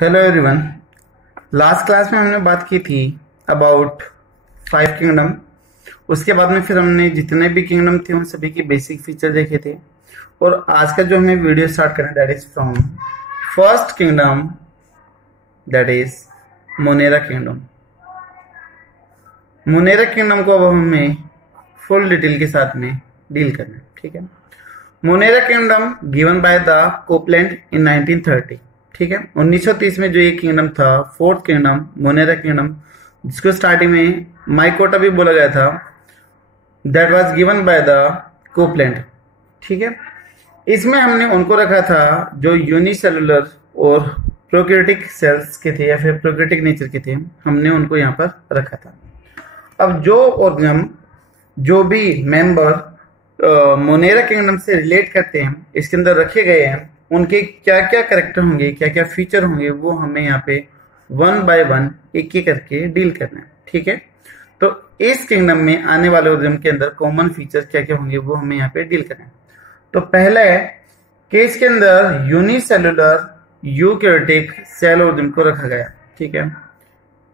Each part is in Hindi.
Hello everyone. लास्ट क्लास में हमने बात की थी अबाउट 5 किंगडम। उसके बाद में फिर हमने जितने भी किंगडम थे उन सभी की बेसिक फीचर देखे थे। और आज का जो हमें वीडियो स्टार्ट करना that is from first kingdom, that is Monera kingdom. Monera kingdom को अब हमें फुल डिटेल के साथ में डील करना है, ठीक है। Monera kingdom given by the Copeland in 1930, ठीक है। 1930 में जो ये किंगडम था, फोर्थ किंगडम मोनेरा किंगडम, जिसको स्टार्टिंग में माइकोटा भी बोला गया था, that was given by the Copeland, ठीक है। इसमें हमने उनको रखा था जो यूनिसेलुलर और प्रोकैरियोटिक सेल्स के थे या फिर प्रोकैरियोटिक नेचर के थे, हमने उनको यहाँ पर रखा था। अब जो ऑर्गेनिज्म, जो भी मेंबर मोनेरा किंगडम से रिलेट करते हैं, इसके अंदर रखे गए हैं, उनके क्या क्या कैरेक्टर होंगे, क्या क्या फीचर होंगे, वो हमें यहाँ पे 1 बाय 1 एक एक करके डील करना है, ठीक है। तो इस किंगडम में आने वाले ऑर्गेनिज्म के अंदर कॉमन फीचर क्या क्या होंगे वो हमें यहाँ पे डील करना है। तो पहला है कि इसके अंदर यूनिसेलुलर यूकैरियोटिक सेल ऑर्गेनिज्म को रखा गया, ठीक है।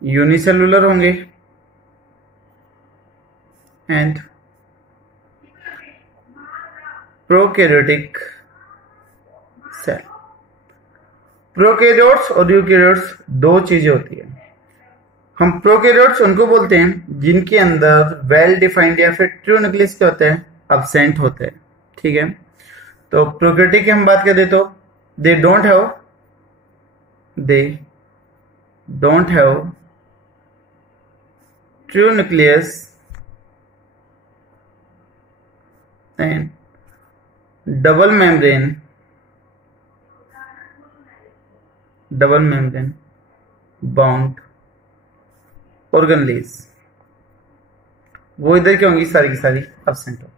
यूनिसेलुलर होंगे एंड प्रोकैरियोटिक सेल। प्रोकैरियोट्स और यूकैरियोट्स दो चीजें होती है। हम प्रोकैरियोट्स उनको बोलते हैं जिनके अंदर वेल डिफाइंड या फिर ट्रू न्यूक्लियस क्या होते हैं, अब्सेंट होते हैं, ठीक है। तो प्रोकैरियोटिक की हम बात करें तो they don't have true nucleus and double membrane bound organelles. वो इधर क्या होंगी, सारी की सारी एब्सेंट हो।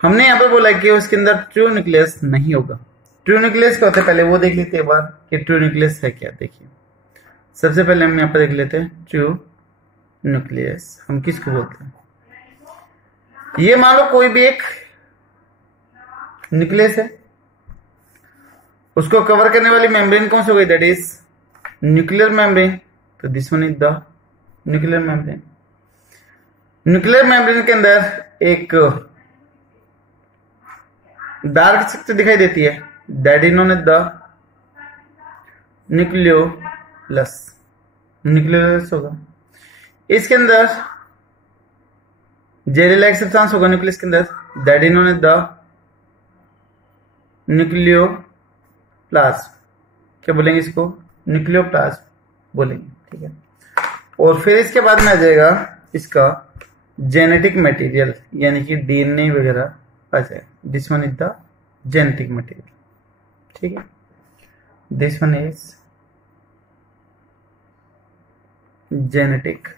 हमने यहाँ पे बोला कि उसके अंदर ट्रू न्यूक्लियस नहीं होगा। ट्रू न्यूक्लियस क्या होता है पहले वो देख लेते हैं एक बार कि ट्रू न्यूक्लियस है क्या। देखिए, सबसे पहले हम यहाँ पे देख लेते हैं ट्रू न्यूक्लियस हम किसको बोलते हैं। ये मान लो कोई भी एक न्यूक्लियस है, उसको कवर करने वाली मेम्ब्रेन कौन सी हो गई, दैट इज न्यूक्लियर मेम्ब्रेन। तो this one is the nuclear membrane. Nuclear membrane के अंदर एक डार्क स्ट्रक्चर दिखाई देती है, that is known as the nucleolus होगा। इसके अंदर जेली लाइक सब्सटेंस होगा न्यूक्लियस के अंदर, that is known as the nucleoplasm. क्या बोलेंगे इसको, न्यूक्लियोप्लाज्म बोलेंगे, ठीक है। और फिर इसके बाद में आ जाएगा इसका जेनेटिक मटेरियल, यानी कि डीएनए वगैरह आ जाएगा। This one is the genetic material, ठीक है। This one is genetic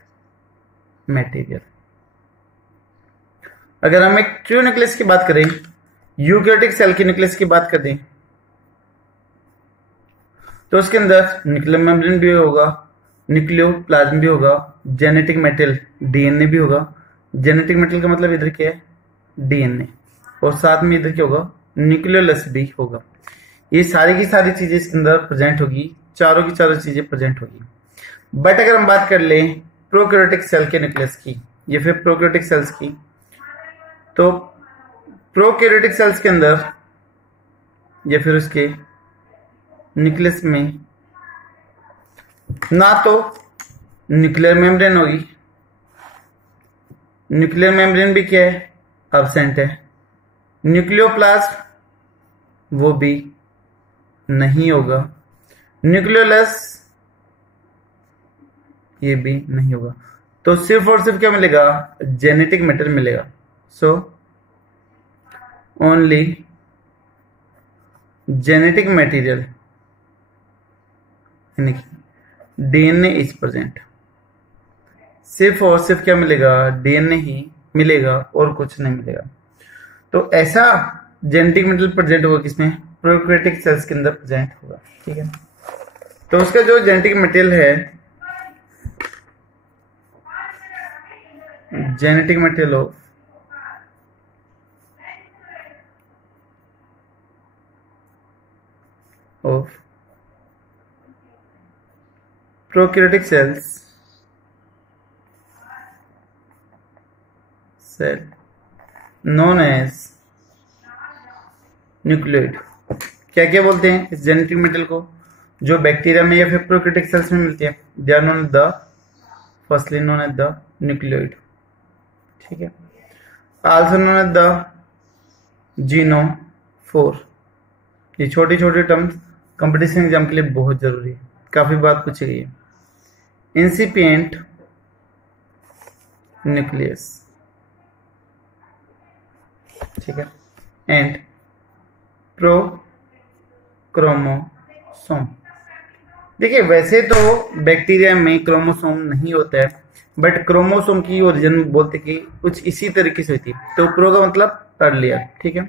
material. अगर हम एक ट्रू न्यूक्लियस की बात करें, यूकैरियोटिक सेल की न्यूक्लियस की बात करें, तो उसके अंदर न्यूक्लियर मेम्ब्रेन भी होगा, न्यूक्लियोप्लाज्म भी होगा, जेनेटिक मेटेरियल डीएनए भी होगा। जेनेटिक मेटेरियल का मतलब इधर क्या है, डीएनए, और साथ में इधर क्या होगा, न्यूक्लियोलस भी होगा। ये सारी की सारी चीजें इसके अंदर प्रेजेंट होगी, चारों की चारों चीजें प्रेजेंट होगी। बट अगर हम बात कर लें प्रोकैरियोटिक सेल के न्यूक्लियस की या फिर प्रोकैरियोटिक सेल्स की, तो प्रोकैरियोटिक सेल्स के अंदर या फिर उसके न्यूक्लियस में ना तो न्यूक्लियर मेम्ब्रेन होगी, न्यूक्लियर मेम्ब्रेन भी क्या है, एब्सेंट है। न्यूक्लियोप्लाज्म वो भी नहीं होगा, न्यूक्लियोलस ये भी नहीं होगा। तो सिर्फ और सिर्फ क्या मिलेगा, जेनेटिक मैटर मिलेगा। सो ओनली जेनेटिक मटेरियल यानी कि डीएनए इज प्रेजेंट। सिर्फ और सिर्फ क्या मिलेगा, डीएनए ही मिलेगा और कुछ नहीं मिलेगा। तो ऐसा जेनेटिक मटेरियल प्रेजेंट होगा किसमें, प्रोकैरियोटिक सेल्स के अंदर प्रेजेंट होगा, ठीक है। तो उसका जो जेनेटिक मटेरियल है, genetic material of prokaryotic cell known as nucleoid. क्या क्या बोलते हैं इस जेनेटिक मेटेरियल को, जो बैक्टीरिया में या फिर प्रोकैरियोटिक सेल्स में मिलती है? They are known the firstly known as the nucleoid, ठीक है। Also known as the genophore. ये छोटी छोटी टर्म्स कंपटीशन एग्जाम के लिए बहुत जरूरी है, काफी बात पूछी गई है। इंसिपिएंट न्यूक्लियस, ठीक है, एंड प्रोक्रोमोसोम। देखिए वैसे तो बैक्टीरिया में क्रोमोसोम नहीं होता है, बट क्रोमोसोम की ओरिजिन बोलते कि कुछ इसी तरीके से होती है। तो प्रो का मतलब अर्लियर, ठीक है।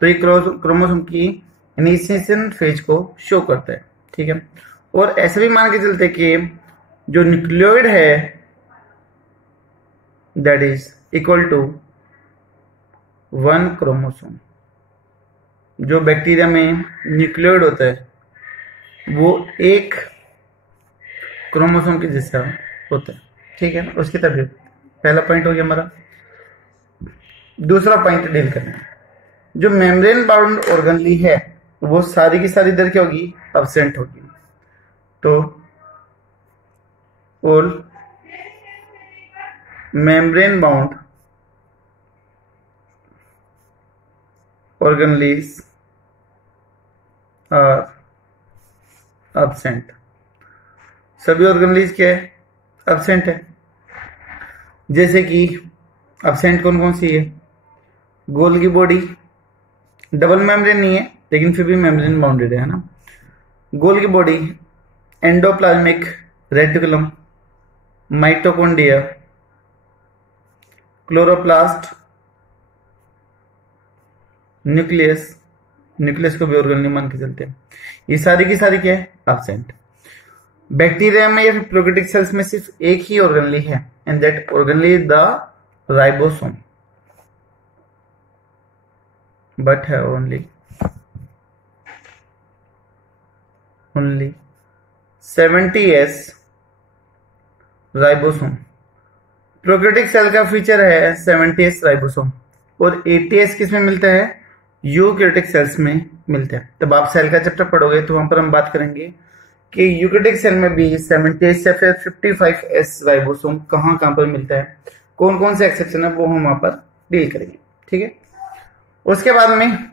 तो ये क्रोमोसोम की इनिशिएशन फेज को शो करता है, ठीक है। और ऐसे भी मान के चलते कि जो न्यूक्लियोइड है that is equal to 1 chromosome. जो बैक्टीरिया में न्यूक्लियोइड होता है वो एक क्रोमोसोम के जैसा होता है, ठीक है। उसकी तरह पहला पॉइंट हो गया हमारा। दूसरा पॉइंट डील करना है, जो मेम्ब्रेन बाउंड ऑर्गेनली है वो सारी की सारी इधर क्या होगी? एब्सेंट होगी। तो all membrane bound organelles are absent. सभी ऑर्गेनलीज क्या है? एब्सेंट है। जैसे कि एब्सेंट कौन कौन सी है? गोल्गी बॉडी, डबल मेम्ब्रेन नहीं है लेकिन फिर भी मेम्ब्रेन बाउंडेड है ना। Golgi body, endoplasmic reticulum, mitochondria, chloroplast, nucleus, nucleus को भी ऑर्गेनली मान के चलते हैं। ये सारी की सारी क्या है? एब्सेंट। बैक्टीरिया में या फिर प्रोकैरियोटिक सेल्स में सिर्फ एक ही ऑर्गेनली है, and that organelle is the ribosome, but है only 70s ribosome. Prokaryotic cell का फीचर है 70s राइबोसोम, और 80s किस में मिलता है? यूकैरियोटिक सेल्स में मिलता है। तब आप सेल का चैप्टर पढ़ोगे तो वहां पर हम बात करेंगे कि यूकैरियोटिक सेल में भी 70s या फिर 55s राइबोसोम कहां कहां पर मिलता है, कौन कौन से एक्सेप्शन है वो हम वहां पर डील करेंगे, ठीक है। उसके बाद में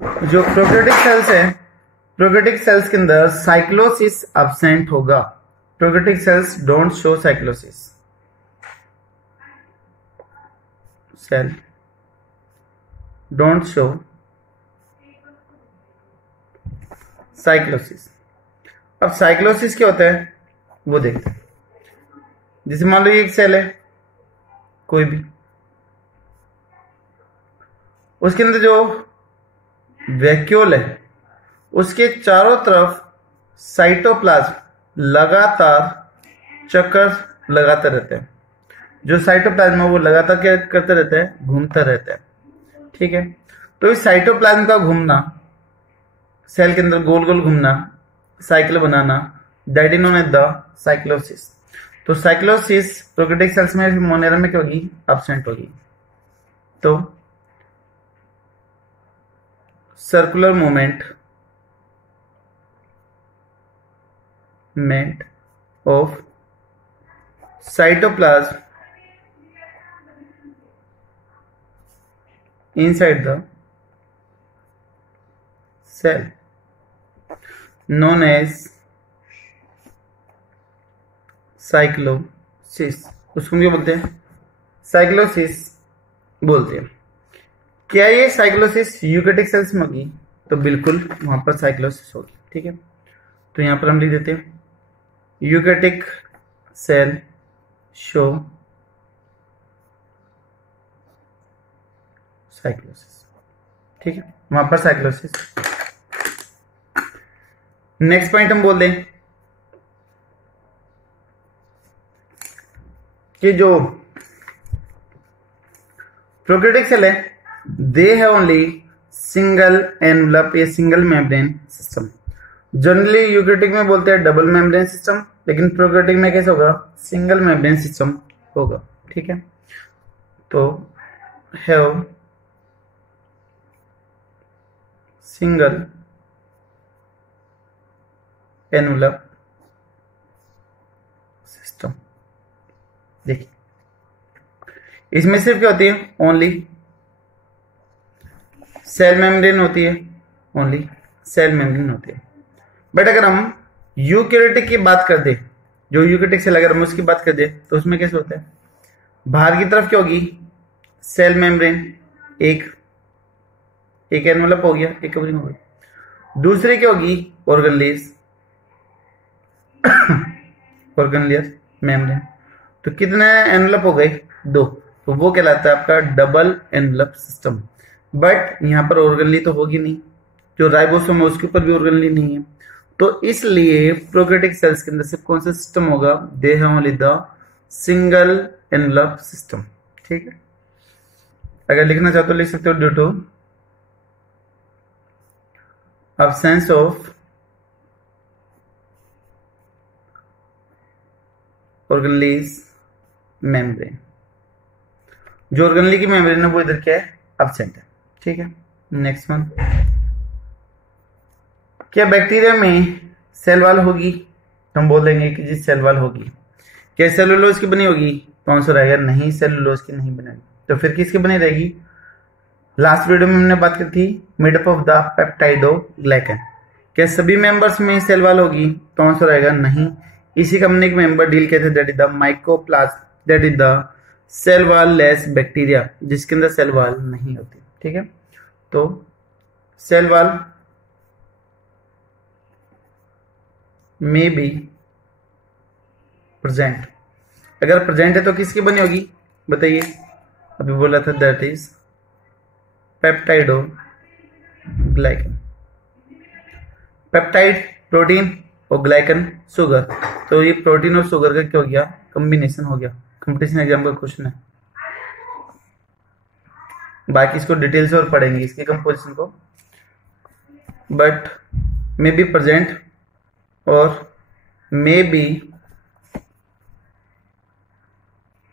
जो प्रोकैरियोटिक सेल्स है, प्रोकैरियोटिक सेल्स के अंदर साइक्लोसिस एब्सेंट होगा। Prokaryotic cells don't show cyclosis. Cell don't show cyclosis. अब साइक्लोसिस क्या होता है वो देखते हैं। जैसे मान लो ये एक सेल है कोई भी, उसके अंदर जो वैक्यूल है उसके चारों तरफ साइटोप्लाज्म लगातार चक्कर लगाते रहते हैं। जो साइटोप्लाज्म है वो लगातार क्या करते रहता है? घूमता रहता है, ठीक है। तो इस साइटोप्लाज्म का घूमना, सेल के अंदर गोल गोल घूमना, साइकिल बनाना, that is known as the cyclosis. तो साइक्लोसिस प्रोकैरियोटिक सेल्स में मोनेरा में क्या होगी? एब्सेंट होगी। तो circular movement of cytoplasm inside the cell known as cyclosis. उसको क्या बोलते हैं? साइक्लोसिस बोलते हैं। क्या ये साइक्लोसिस यूकैरियोटिक सेल्स में होगी? तो बिल्कुल वहां पर साइक्लोसिस होगी, ठीक है। तो यहां पर हम लिख देते हैं यूकैरियोटिक सेल शो साइक्लोसिस, ठीक है, वहां पर साइक्लोसिस। नेक्स्ट पॉइंट हम बोल दें कि जो प्रोकैरियोटिक सेल है they have only single envelope या single membrane system. Generally eukaryotic में बोलते हैं डबल मेम्ब्रेन सिस्टम, लेकिन प्रोकैरियोटिक में कैसे होगा, सिंगल मेम्ब्रेन सिस्टम होगा। ठीक है, तो हैव सिंगल एनवलप सिस्टम। देखिए इसमें सिर्फ क्या होती है, ओनली सेल मेम्ब्रेन होती है, ओनली सेल मेम्ब्रेन होती है। बट अगर हम यूकेरियोटिक की बात कर दे, जो यूकेरियोटिक सेल अगर हम उसकी बात कर दे, तो उसमें कैसे होता है, बाहर की तरफ क्या होगी, सेल मेम्ब्रेन, एक एनवलप हो गया, एक कवरिंग हो गई। दूसरी क्या होगी, ऑर्गन लेयर मेम्ब्रेन। तो कितने एनवलप हो गए, 2, तो वो कहलाता है आपका डबल एनवलप सिस्टम। बट यहां पर ऑर्गनली तो होगी नहीं, जो राइबोसोम है उसके ऊपर भी ऑर्गनली नहीं है, तो इसलिए प्रोकैरियोटिक सेल्स के अंदर सिर्फ कौन सा सिस्टम होगा, they have only the single envelope system. ठीक है, अगर लिखना चाहो तो लिख सकते हो, due to absence of organelles membrane। जो ऑर्गनली की मेम्ब्रेन है वो इधर क्या है, एब्सेंट है। ठीक है, नेक्स्ट वन, क्या बैक्टीरिया में सेल वॉल होगी, तो हम बोल देंगे कि जी सेल वॉल होगी। क्या सेलुलोज की बनी होगी, तो आंसर आएगा नहीं, सेलुलोज की नहीं बनेगी। तो फिर किसकी बनी रहेगी, लास्ट वीडियो में हमने बात की थी मेडअप ऑफ द पेप्टाइडोग्लाइकन। क्या सभी मेंबर्स में सेल वॉल होगी, तो आंसर आएगा नहीं। इसी का हमने एक मेंबर डील किया था, that is the mycoplasm, that is the cell wall less bacteria, जिसके अंदर सेल वॉल नहीं होती। ठीक है, तो cell wall may be present, अगर प्रेजेंट है तो किसकी बनी होगी बताइए, अभी बोला था that is peptidoglycan. Peptide protein और ग्लाइकन शुगर, तो ये प्रोटीन और शुगर का क्या हो गया, कॉम्बिनेशन हो गया। कंपटीशन एग्जाम का क्वेश्चन है, बाकी इसको डिटेल से और पढ़ेंगे इसके कंपोजिशन को। बट मे बी प्रेजेंट और मे बी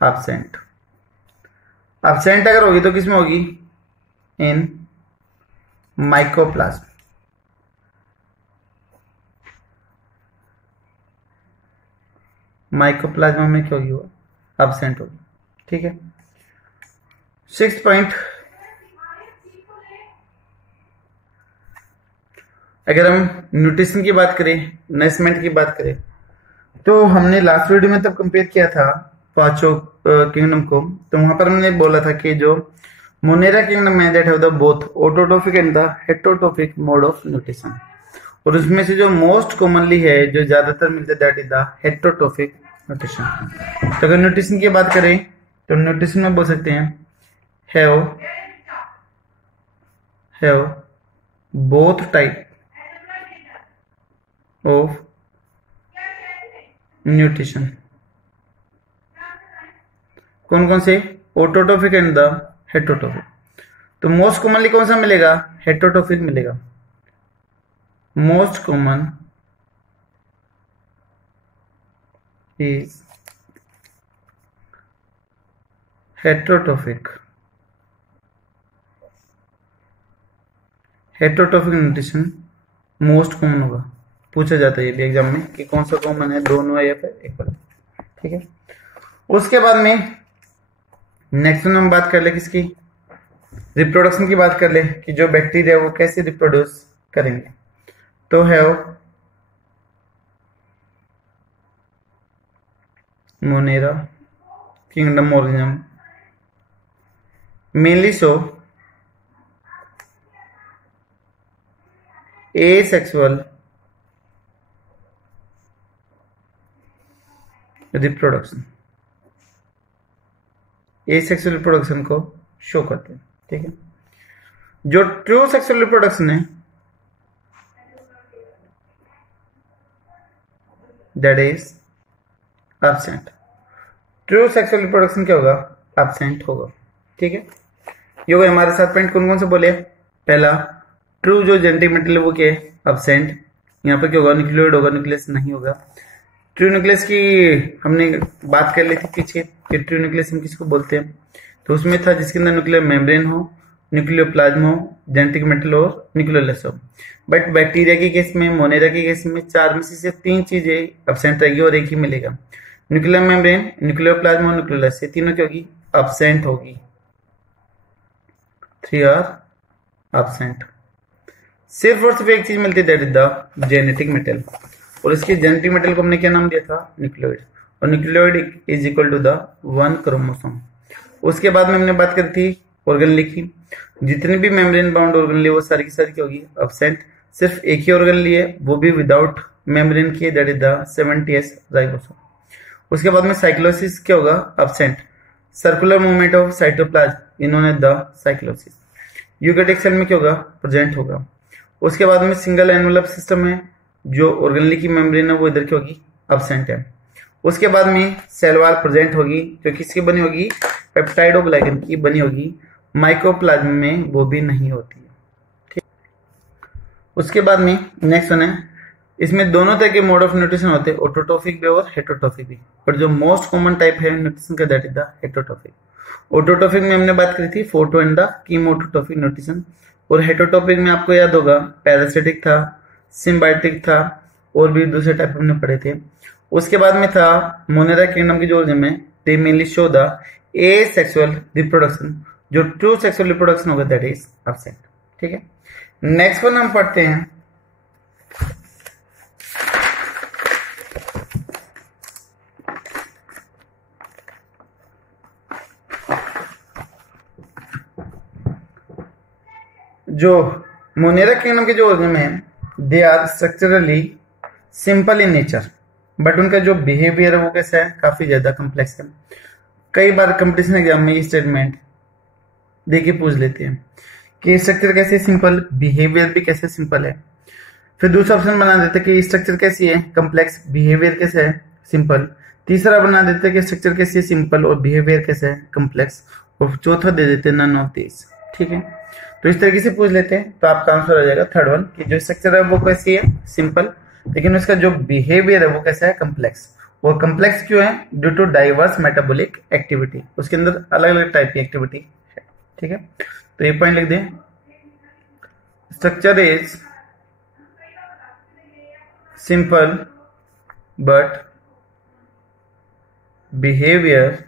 एब्सेंट। एब्सेंट अगर होगी तो किसमें होगी, इन माइकोप्लाज्म। माइकोप्लाज्मा में क्या होगी, वो एब्सेंट होगी। ठीक है, 6th पॉइंट, अगर हम न्यूट्रिशन की बात करें, नरिशमेंट की बात करें, तो हमने लास्ट वीडियो में तब कंपेयर किया था पांचों किंगडम को, तो वहां पर हमने बोला था कि जो मोनेरा किंगडम है that have the both autotrophic and the heterotrophic mode of nutrition, और उसमें से जो मोस्ट कॉमनली है, जो ज्यादातर मिलता है, that is the heterotrophic nutrition. तो अगर न्यूट्रिशन की बात करें तो न्यूट्रिशन में बोल सकते हैं have both type of nutrition. कौन कौन से, ऑटोट्रोफिक एंड द हेटेरोट्रोफिक। तो मोस्ट कॉमनली कौन सा मिलेगा, हेटेरोट्रोफिक मिलेगा। Most common is heterotrophic. Heterotrophic nutrition most common होगा, पूछा जाता है ये भी एग्जाम में कि कौन सा कॉमन है, दोनों है या फिर एक पर। ठीक है, उसके बाद में नेक्स्ट में हम बात कर ले किसकी, रिप्रोडक्शन की बात कर ले कि जो बैक्टीरिया वो कैसे रिप्रोड्यूस करेंगे। तो have Monera kingdom organism mainly show asexual reproduction, asexual reproduction को शो करते हैं। ठीक है, जो ट्रू सेक्सुअल रिप्रोडक्शन है that is absent. True sexual reproduction क्या होगा, एब्सेंट होगा। ठीक है, ये हो हमारे साथ पॉइंट कौन कौन से बोले, पहला ट्रू जो जेनेटिक मटेरियल वो क्या है, एब्सेंट। यहाँ पर क्या होगा, न्यूक्लियोइड होगा, न्यूक्लियस नहीं होगा। ट्रू न्यूक्लियस की हमने बात कर ली थी पीछे कि ट्रू न्यूक्लियस हम किसको बोलते हैं, तो उसमें था जिसके अंदर न्यूक्लियर मेम्ब्रेन हो, न्यूक्लियोप्लाज्म हो, जेनेटिक मेटल हो, न्यूक्लियोलस हो। बट बैक्टीरिया के केस में, मोनेरा के केस में 4 में से सिर्फ 3 चीजें एब्सेंट रहेगी और एक ही मिलेगा, न्यूक्लियर मेम्ब्रेन, न्यूक्लियोप्लाज्म और न्यूक्लियोलस। ये तीनों क्या होगी, एब्सेंट होगी। 3 आर एब्सेंट। सिर्फ और सिर्फ एक चीज मिलती है, that is the genetic metal, और इसके जेनेटिक मेटल को हमने क्या नाम दिया था, न्यूक्लियोइड, और nucleoid is equal to the 1 chromosome. उसके बाद में हमने बात करी थी ऑर्गेनली की, जितनी भी मेम्ब्रेन बाउंड ऑर्गेनली वो सारी की सारी क्या होगी, एब्सेंट। सिर्फ एक ही ऑर्गेनली है, वो भी विदाउट मेम्ब्रेन की, that is the 70S ribosome. उसके बाद में साइक्लोसिस क्या होगा, absent. Circular movement of cytoplasm इन्होंने द साइक्लोसिस। यूकैरियोटिक सेल में क्या होगा, प्रेजेंट होगा। उसके बाद में सिंगल एनवेलप सिस्टम है, जो ऑर्गेनली की मेम्ब्रेन है वो इधर की होगी, एब्सेंट है। उसके बाद में सेल वॉल प्रेजेंट होगी, जो किसकी बनी होगी, पेप्टाइडोग्लाइकन की बनी होगी। माइक्रोप्लाज्म में वो भी नहीं होती है, ठीक। उसके बाद में नेक्स्ट वन है, इसमें दोनों तरह के मोड ऑफ न्यूट्रिशन होते हैं, ऑटोट्रोफिक भी और हेटरोट्रोफिक भी, पर जो मोस्ट कॉमन टाइप है न्यूट्रिशन का, that is the heterotrophic. Autotrophic में हमने बात करी थी फोटो एंड द कीमोटोट्रोफिक न्यूट्रिशन, और हेटरोट्रोफिक में आपको याद होगा पैरासिटिक था, सिम्बायोटिक था, और भी दूसरे टाइप हमने पढ़े थे। उसके बाद में था मोनेरा किंगडम की जो ओरिजिन में, दे mainly show the asexual reproduction, जो ट्रू सेक्सुअल रिप्रोडक्शन होगा दैट इज एब्सेंट, ठीक है। नेक्स्ट वन हम पढ़ते हैं, जो मोनेरा किंगडम के जो ओरिजिन है, they are structurally simple in nature, but उनका जो बिहेवियर है वो कैसा है, काफी ज्यादा कॉम्प्लेक्स है। कई बार कंपटीशन एग्जाम में ये स्टेटमेंट देखिए पूछ लेते हैं कि स्ट्रक्चर कैसे सिंपल, बिहेवियर भी कैसे सिंपल है। फिर दूसरा ऑप्शन बना देते कि स्ट्रक्चर कैसी है, कॉम्प्लेक्स, बिहेवियर कैसे है, सिंपल। तीसरा बना देते कि स्ट्रक्चर कैसी है, सिंपल, और बिहेवियर कैसे है, कॉम्प्लेक्स। और चौथा दे देते नन ऑफ दिस, ठीक है। तो इस तरीके से पूछ लेते हैं, तो आपका आंसर हो जाएगा थर्ड वन, कि जो स्ट्रक्चर है वो कैसी है, सिंपल, लेकिन उसका जो बिहेवियर है वो कैसा है, कॉम्प्लेक्स। और कॉम्प्लेक्स क्यों है, due to diverse metabolic activity, उसके अंदर अलग अलग टाइप की एक्टिविटी है, ठीक है। तो ये पॉइंट लिख दें, structure is simple but behaviour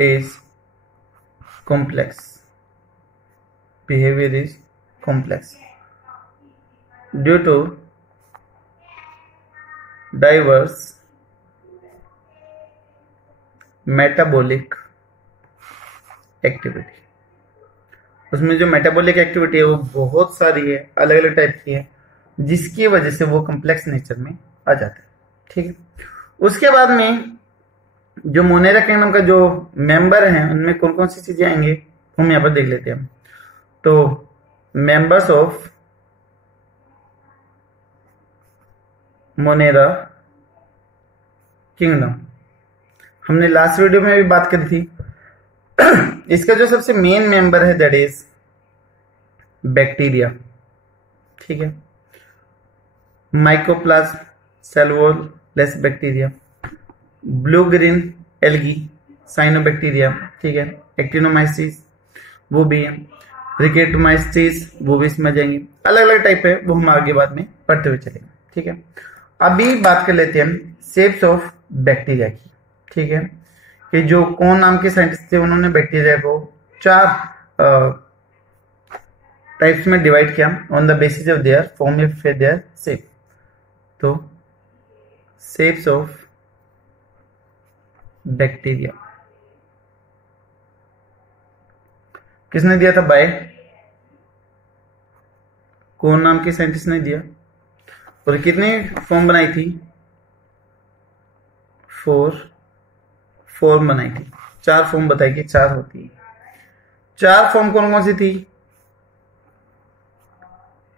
is complex, behavior is complex due to diverse metabolic activity। उसमें जो मेटाबॉलिक एक्टिविटी है वो बहुत सारी है, अलग अलग टाइप की है, जिसकी वजह से वो कॉम्प्लेक्स नेचर में आ जाता है, ठीक है। उसके बाद में जो मोनेरा किंगडम का जो मेंबर हैं उनमें कौन कौन सी चीजें आएंगे हम यहाँ पर देख लेते हैं। तो मेंबर्स ऑफ मोनेरा किंगडम, हमने लास्ट वीडियो में भी बात करी थी। इसका जो सबसे मेन मेंबर है दैट इज बैक्टीरिया, ठीक है। Mycoplasm, cell wall less bacteria, blue green algae, cyanobacteria, ठीक है। एक्टिनोमाइसिस वो भी है, रिकेटोमाइसिस वो भी इसमें जाएंगे। अलग अलग टाइप है, वो हम आगे बाद में पढ़ते हुए चलेंगे, ठीक है। अभी बात कर लेते हैं शेप्स ऑफ बैक्टीरिया की, ठीक है। कि जो कौन नाम के साइंटिस्ट थे उन्होंने बैक्टीरिया को 4 टाइप्स में डिवाइड किया on the basis of their form या फिर देयर शेप। तो शेप्स ऑफ बैक्टीरिया किसने दिया था, बाय कौन नाम के साइंटिस्ट ने दिया, और कितने फॉर्म बनाई थी, 4 फॉर्म बनाई थी। 4 फॉर्म बताई कि 4 होती है। 4 फॉर्म कौन कौन सी थी,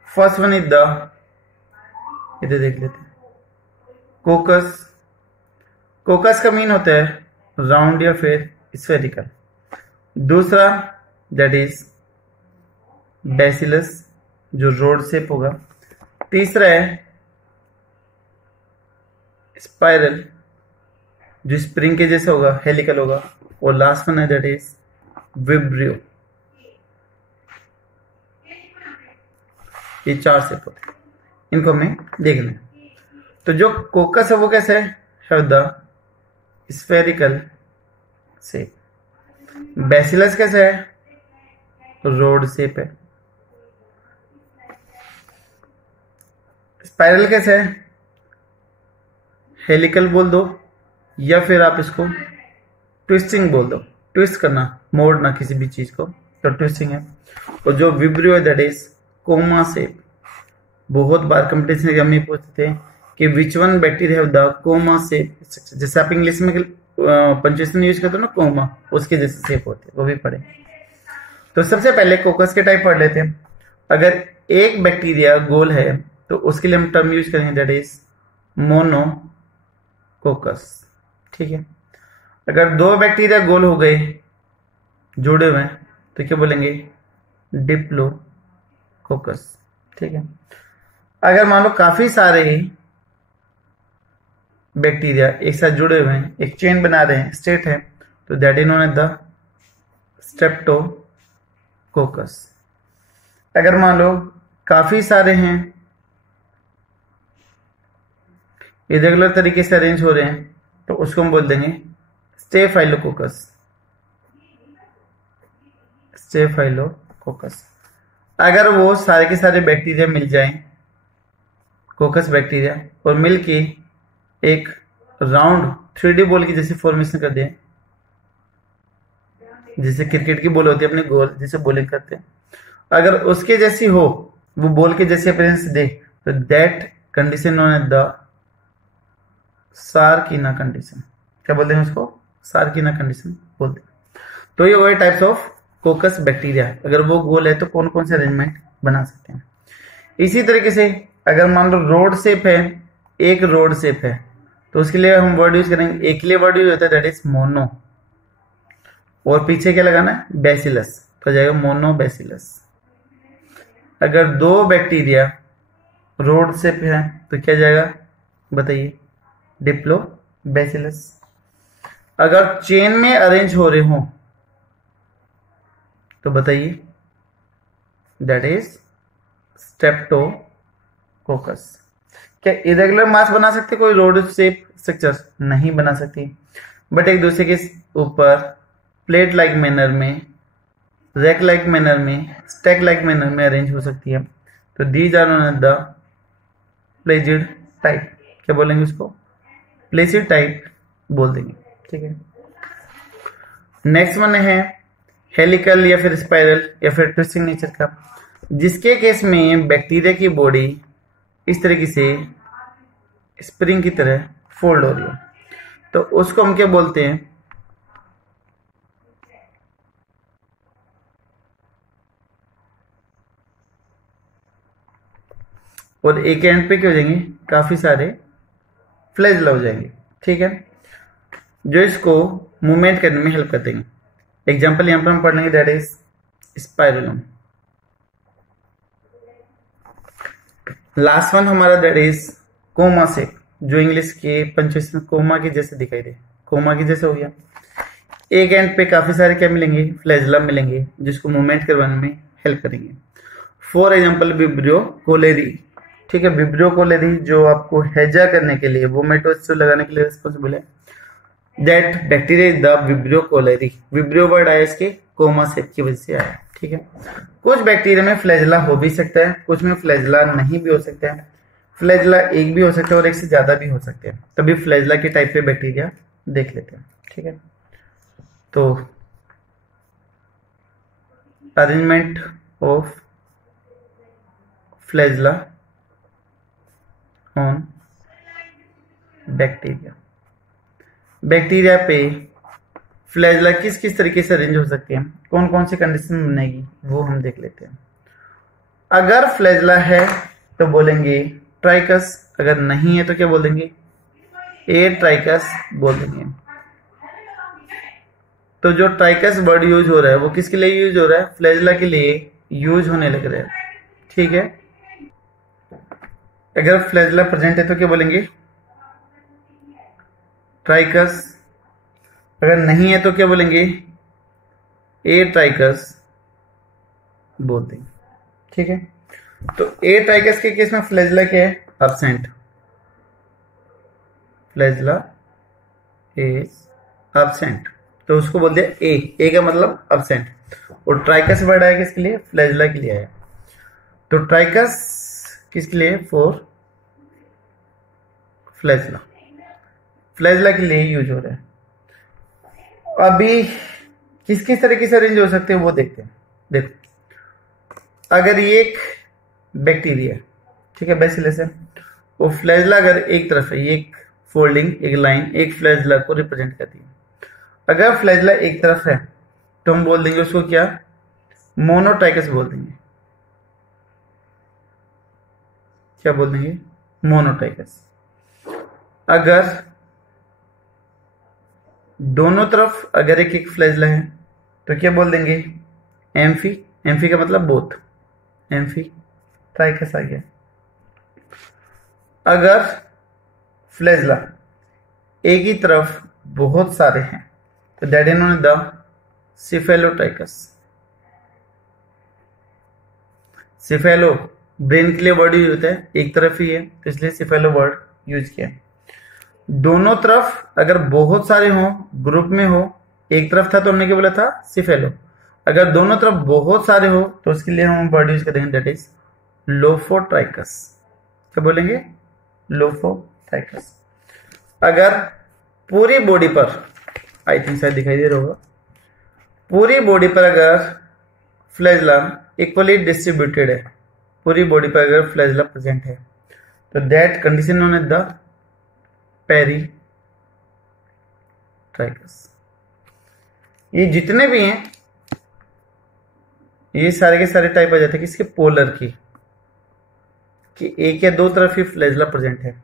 फर्स्ट वन इज द, इधर देख लेते हैं, कोकस। कोकस का मीन होता है राउंड या फिर स्फेरिकल। दूसरा दैट इज बैसिलस, जो रोड शेप होगा। तीसरा है स्पाइरल, जो स्प्रिंग के जैसा होगा, हेलिकल होगा। और लास्ट वन है दैट इज विब्रियो। ये 4 शेप होते हैं, इनको हमें देखना है। तो जो कोकस है वो कैसे है द स्फेरिकल शेप। बैसिलस कैसे है, रोड शेप है। स्पाइरल कैसे है, हेलिकल बोल दो, या फिर आप इसको ट्विस्टिंग बोल दो, ट्विस्ट करना, मोड़ना किसी भी चीज को, तो ट्विस्टिंग है। और जो विब्रियो है दैट इज कोमा शेप। बहुत बार कंपटीशन एग्जाम में पूछते थे कि which one bacteria have the coma shape. जैसे आप इंग्लिश में पंक्चुएशन यूज करते हो ना, कोमा, उसके जैसे शेप होते हैं, वो भी पढ़े। तो सबसे पहले कोकस के टाइप पढ़ लेते हैं। अगर एक बैक्टीरिया गोल है तो उसके लिए हम टर्म यूज करेंगे दैट इज मोनोकोकस, ठीक है। अगर 2 बैक्टीरिया गोल हो गए, जुड़े हुए हैं, तो क्या बोलेंगे, डिप्लोकोकस, ठीक है। अगर मान लो काफी सारे बैक्टीरिया एक साथ जुड़े हुए हैं, एक चेन बना रहे हैं, स्टेट है, तो that is known as the streptococcus. अगर मान लो काफी सारे हैं, इरेगुलर तरीके से अरेंज हो रहे हैं, तो उसको हम बोल देंगे स्टेफाइलोकोकस, स्टेफाइलोकोकस। अगर वो सारे के सारे बैक्टीरिया मिल जाएं, कोकस बैक्टीरिया, और मिलके एक राउंड 3D बॉल की जैसे फॉर्मेशन कर दें, जैसे क्रिकेट की बॉल होती है अपने गोल जैसे बॉलिंग करते हैं, अगर उसके जैसी हो, वो बॉल के जैसे अपीयरेंस दे, तो that condition known as the sarcina condition. क्या बोलते हैं उसको, सार्किना कंडीशन बोलते हैं। तो ये वही टाइप्स ऑफ कोकस बैक्टीरिया, अगर वो गोल है तो कौन कौन से अरेंजमेंट बना सकते हैं। इसी तरीके से अगर मान लो रोड शेप है, एक रोड शेप है, तो उसके लिए हम वर्ड यूज करेंगे, एक लिए वर्ड यूज होता है दैट इज मोनो, और पीछे क्या लगाना है, बैसिलस, तो जाएगा मोनोबैसिलस। अगर 2 बैक्टीरिया रोड शेप है तो क्या जाएगा बताइए, डिप्लोबैसिलस। अगर चेन में अरेंज हो रहे हो तो बताइए, दैट इज स्ट्रेप्टोकोकस। क्या इरेगुलर मास बना सकते कोई रोड शेप स्ट्रक्चर, नहीं बना सकती, बट एक दूसरे के ऊपर प्लेट लाइक मैनर में, रैक लाइक मैनर में, स्टैक लाइक मैनर में अरेंज हो सकती है। तो these are known as the plated type. क्या बोलेंगे उसको, प्लेजिड टाइप बोल देंगे, ठीक है। नेक्स्ट वन है हेलिकल या फिर स्पाइरल या फिर ट्विस्टिंग नेचर का, जिसके केस में बैक्टीरिया की बॉडी इस तरीके से स्प्रिंग की तरह फोल्ड हो रही है, तो उसको हम क्या बोलते हैं, और एक एंड पे क्या हो जाएंगे, काफी सारे फ्लैजेला हो जाएंगे, ठीक है, जो इसको मूवमेंट करने में हेल्प कर देंगे। एग्जाम्पल यहां पर हम पढ़ लेंगे that is spirillum. Last one हमारा दैट इज कोमा शेप, जो इंग्लिश के पंक्चुएशन कोमा के जैसे दिखाई दे, कोमा के जैसे हो गया। एक एंड पे काफी सारे क्या मिलेंगे, फ्लैजेला मिलेंगे, जिसको मूवमेंट करवाने में हेल्प करेंगे। फॉर एग्जाम्पल विब्रियो कोलेरी, ठीक है, विब्रियो कोलेरी जो आपको हैजा करने के लिए, वोमेटोस लगाने के लिए रिस्पॉन्सिबल है। That bacteria is the vibrio cholerae. Vibrio word आया इसके कोमा शेप की वजह से आया, ठीक है। कुछ बैक्टीरिया में फ्लैजेला हो भी सकता है, कुछ में फ्लैजेला नहीं भी हो सकता है। फ्लैजेला एक भी हो सकता है और एक से ज्यादा भी हो सकते हैं, तभी फ्लैजेला के टाइप पे बैक्टीरिया देख लेते हैं, ठीक है। तो arrangement of flagella on bacteria, bacteria पे फ्लैजेला किस किस तरीके से अरेंज हो सकते हैं, कौन कौन सी कंडीशन बनेगी, वो हम देख लेते हैं। अगर फ्लैजेला है तो बोलेंगे ट्राइकस, अगर नहीं है तो क्या बोल देंगे, ए ट्राइकस बोल देंगे। तो जो ट्राइकस वर्ड यूज हो रहा है वो किसके लिए यूज हो रहा है, फ्लैजेला के लिए यूज होने लग रहा है, ठीक है। अगर फ्लैजला प्रेजेंट है तो क्या बोलेंगे? ट्राइकस। अगर नहीं है तो क्या बोलेंगे? ए ट्राइकस बोल देंगे। ठीक है, तो ए ट्राइकस के केस में फ्लैजला क्या है? एब्सेंट। फ्लैजला इज एब्सेंट, तो उसको बोल दिया ए। ए का मतलब एब्सेंट, और ट्राइकस वर्ड आया किसके लिए? फ्लैजला के लिए आया। तो ट्राइकस किसके लिए? फॉर फ्लैजला, फ्लैजला के लिए यूज हो रहा है। अभी किस किस तरीके से अरेंज हो सकते हैं वो देखते हैं। देखो, अगर ये एक बैक्टीरिया, ठीक है, बैसिलस है, वो फ्लैजला अगर एक तरफ है, ये एक फोल्डिंग, एक लाइन, एक फ्लैजला को रिप्रेजेंट करती है। अगर फ्लैजला एक तरफ है तो हम बोल देंगे उसको क्या? मोनोट्राइकस बोल देंगे। क्या बोल देंगे? मोनोट्राइकस। अगर दोनों तरफ अगर एक एक फ्लैजला है तो क्या बोल देंगे? एम्फी। एम्फी का मतलब बोथ, एम्फी ट्राइकस आ गया। अगर फ्लैजला एक ही तरफ बहुत सारे हैं तो that is known the cephalotrichous. Cephalo brain के लिए वर्ड यूज होता है, एक तरफ ही है तो इसलिए सिफेलो वर्ड यूज किया। दोनों तरफ अगर बहुत सारे हों, ग्रुप में हो, एक तरफ था तो हमने क्या बोला था? सिफेलो। अगर दोनों तरफ बहुत सारे हो तो उसके लिए हम वर्ड यूज करेंगे दैट इज लोफोट्राइकस। क्या बोलेंगे? लोफोट्राइकस। अगर पूरी बॉडी पर, आई थिंक शायद दिखाई दे रहा होगा, पूरी बॉडी पर अगर फ्लैजला इक्वली डिस्ट्रीब्यूटेड है, पूरी बॉडी पर अगर फ्लैजला प्रेजेंट है तो that condition known as the peritrichous. ये जितने भी हैं ये सारे के सारे टाइप आ जाते हैं किसके? पोलर की, कि एक या दो तरफ ही फ्लैजला प्रेजेंट है।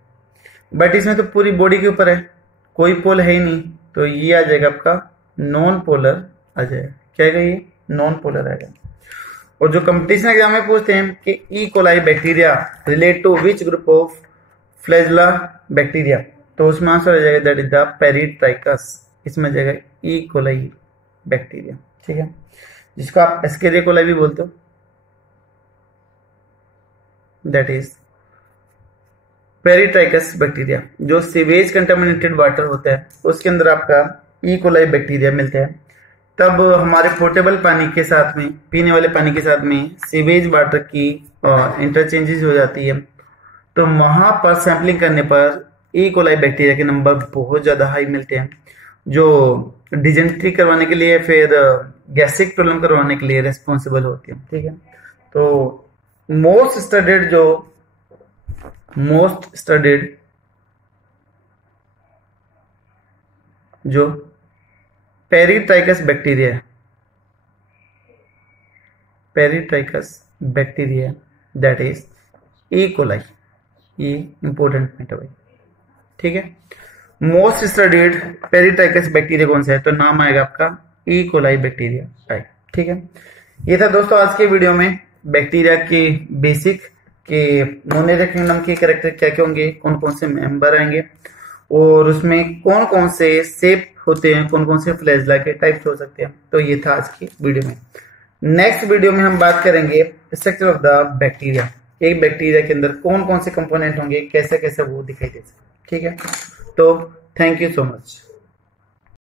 बट इसमें तो पूरी बॉडी के ऊपर है, कोई पोल है ही नहीं, तो ये आ जाएगा आपका नॉन पोलर आ जाएगा। क्या आएगा? ये नॉन पोलर आएगा। और जो कंपटीशन एग्जाम में पूछते हैं कि E coli bacteria relate to which group of flagella bacteria, तो उसमें आंसर आ जाएगा दैट इज द पेरीट्राइकस। इसमें आ जाएगा ई कोलाई बैक्टीरिया। ठीक है, जिसको आप एस्केरिया कोलाई भी बोलते हो, दैट इज पेरीट्राइकस बैक्टीरिया। जो सीवेज कंटामिनेटेड वाटर होता है उसके अंदर आपका ई कोलाई बैक्टीरिया मिलते हैं। तब हमारे पोर्टेबल पानी के साथ में, पीने वाले पानी के साथ में सीवेज वाटर की इंटरचेंजेस हो जाती है, तो वहां पर सैंपलिंग करने पर ई कोलाई बैक्टीरिया के नंबर बहुत ज्यादा हाई मिलते हैं, जो डिजेंट्री करवाने के लिए, फिर गैस्ट्रिक प्रॉब्लम करवाने के लिए रेस्पॉन्सिबल होती है। ठीक है, तो मोस्ट स्टडीड जो peritrichous bacteria, peritrichous bacteria that is E coli. ये इंपॉर्टेंट पॉइंट है भाई। ठीक है, मोस्ट स्टडीड पेरीट्राइकस बैक्टीरिया कौन सा है? तो नाम आएगा आपका ई कोलाई बैक्टीरिया टाइप। ठीक है, ये था दोस्तों आज के वीडियो में बैक्टीरिया के बेसिक, के मोनेरा किंगडम के कैरेक्टर क्या क्या होंगे, कौन कौन से मेंबर आएंगे, और उसमें कौन कौन से शेप होते हैं, कौन कौन से फ्लैजला के टाइप्स हो सकते हैं। तो ये था आज की वीडियो में। नेक्स्ट वीडियो में हम बात करेंगे स्ट्रक्चर ऑफ द बैक्टीरिया, एक बैक्टीरिया के अंदर कौन कौन से कंपोनेंट होंगे, कैसे कैसे वो दिखाई दे सकते। ठीक है, तो थैंक यू सो मच।